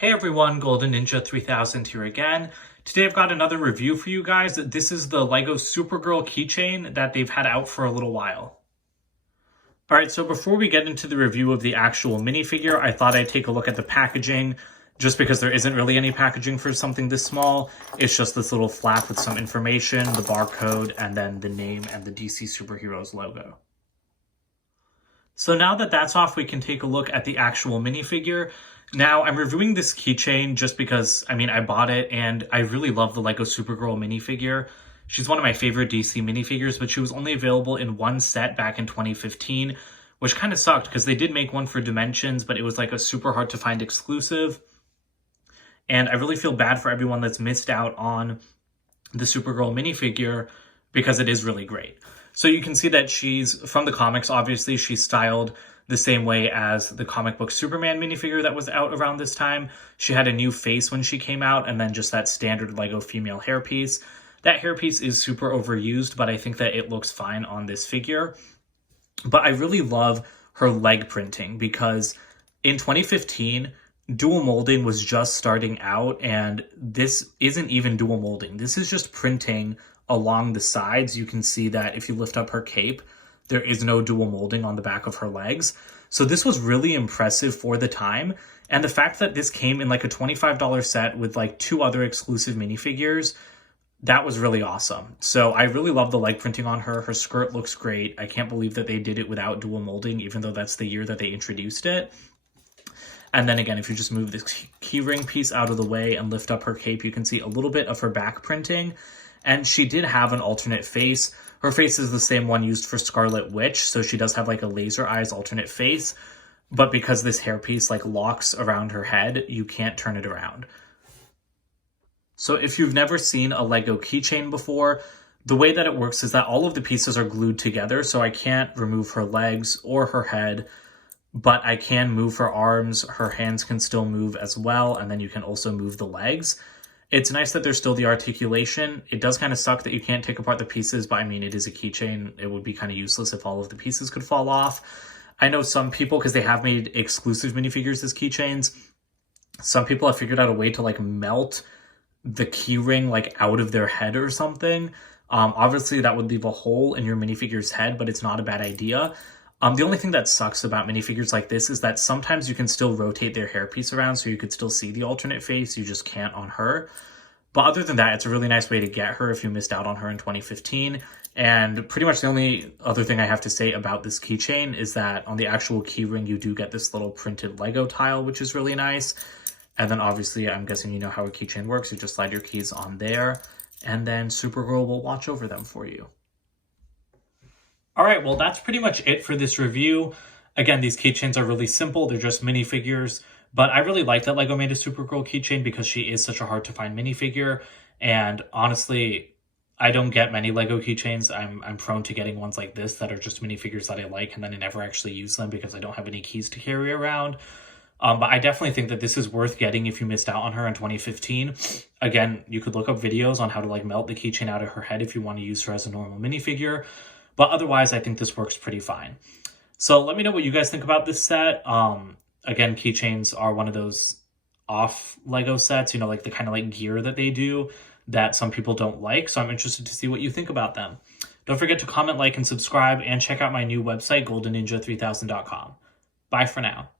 Hey everyone, Golden Ninja 3000 here again. Today I've got another review for you guys. This is the LEGO Supergirl Keychain that they've had out for a little while. Alright, so before we get into the review of the actual minifigure, I thought I'd take a look at the packaging, just because there isn't really any packaging for something this small. It's just this little flap with some information, the barcode, and then the name and the DC Superheroes logo. So now that that's off, we can take a look at the actual minifigure. Now, I'm reviewing this keychain just because, I bought it and I really love the LEGO Supergirl minifigure. She's one of my favorite DC minifigures, but she was only available in one set back in 2015, which kind of sucked because they did make one for Dimensions, but it was like a super hard to find exclusive. And I really feel bad for everyone that's missed out on the Supergirl minifigure because it is really great. So you can see that she's, from the comics, obviously, she's styled the same way as the comic book Superman minifigure that was out around this time. She had a new face when she came out, and then just that standard LEGO female hairpiece. That hairpiece is super overused, but I think that it looks fine on this figure. But I really love her leg printing, because in 2015, dual molding was just starting out, and this isn't even dual molding. This is just printing along the sides. You can see that if you lift up her cape, there is no dual molding on the back of her legs. So this was really impressive for the time. And the fact that this came in like a $25 set with like 2 other exclusive minifigures, that was really awesome. So I really love the leg printing on her. Her skirt looks great. I can't believe that they did it without dual molding, even though that's the year that they introduced it. And then again, if you just move this keyring piece out of the way and lift up her cape, you can see a little bit of her back printing. And she did have an alternate face. Her face is the same one used for Scarlet Witch, so she does have like a laser eyes alternate face. But because this hairpiece like locks around her head, you can't turn it around. So if you've never seen a LEGO keychain before, the way that it works is that all of the pieces are glued together, so I can't remove her legs or her head, but I can move her arms. Her hands can still move as well, and then you can also move the legs. It's nice that there's still the articulation. It does kind of suck that you can't take apart the pieces, but it is a keychain. It would be kind of useless if all of the pieces could fall off. I know some people, because they have made exclusive minifigures as keychains, some people have figured out a way to like melt the keyring like out of their head or something. Obviously that would leave a hole in your minifigure's head, but it's not a bad idea. The only thing that sucks about minifigures like this is that sometimes you can still rotate their hairpiece around, so you could still see the alternate face. You just can't on her. But other than that, it's a really nice way to get her if you missed out on her in 2015. And pretty much the only other thing I have to say about this keychain is that on the actual keyring, you do get this little printed Lego tile, which is really nice. And then obviously, I'm guessing you know how a keychain works. You just slide your keys on there, and then Supergirl will watch over them for you. All right, well, that's pretty much it for this review. Again, these keychains are really simple. They're just minifigures. But I really like that LEGO made a Supergirl keychain because she is such a hard-to-find minifigure. And honestly, I don't get many LEGO keychains. I'm prone to getting ones like this that are just minifigures that I like, and then I never actually use them because I don't have any keys to carry around. But I definitely think that this is worth getting if you missed out on her in 2015. Again, you could look up videos on how to like melt the keychain out of her head if you want to use her as a normal minifigure. But otherwise, I think this works pretty fine. So let me know what you guys think about this set. Again, keychains are one of those off LEGO sets, like the kind of like gear that they do that some people don't like. So I'm interested to see what you think about them. Don't forget to comment, like, and subscribe, and check out my new website, goldenninja3000.com. Bye for now.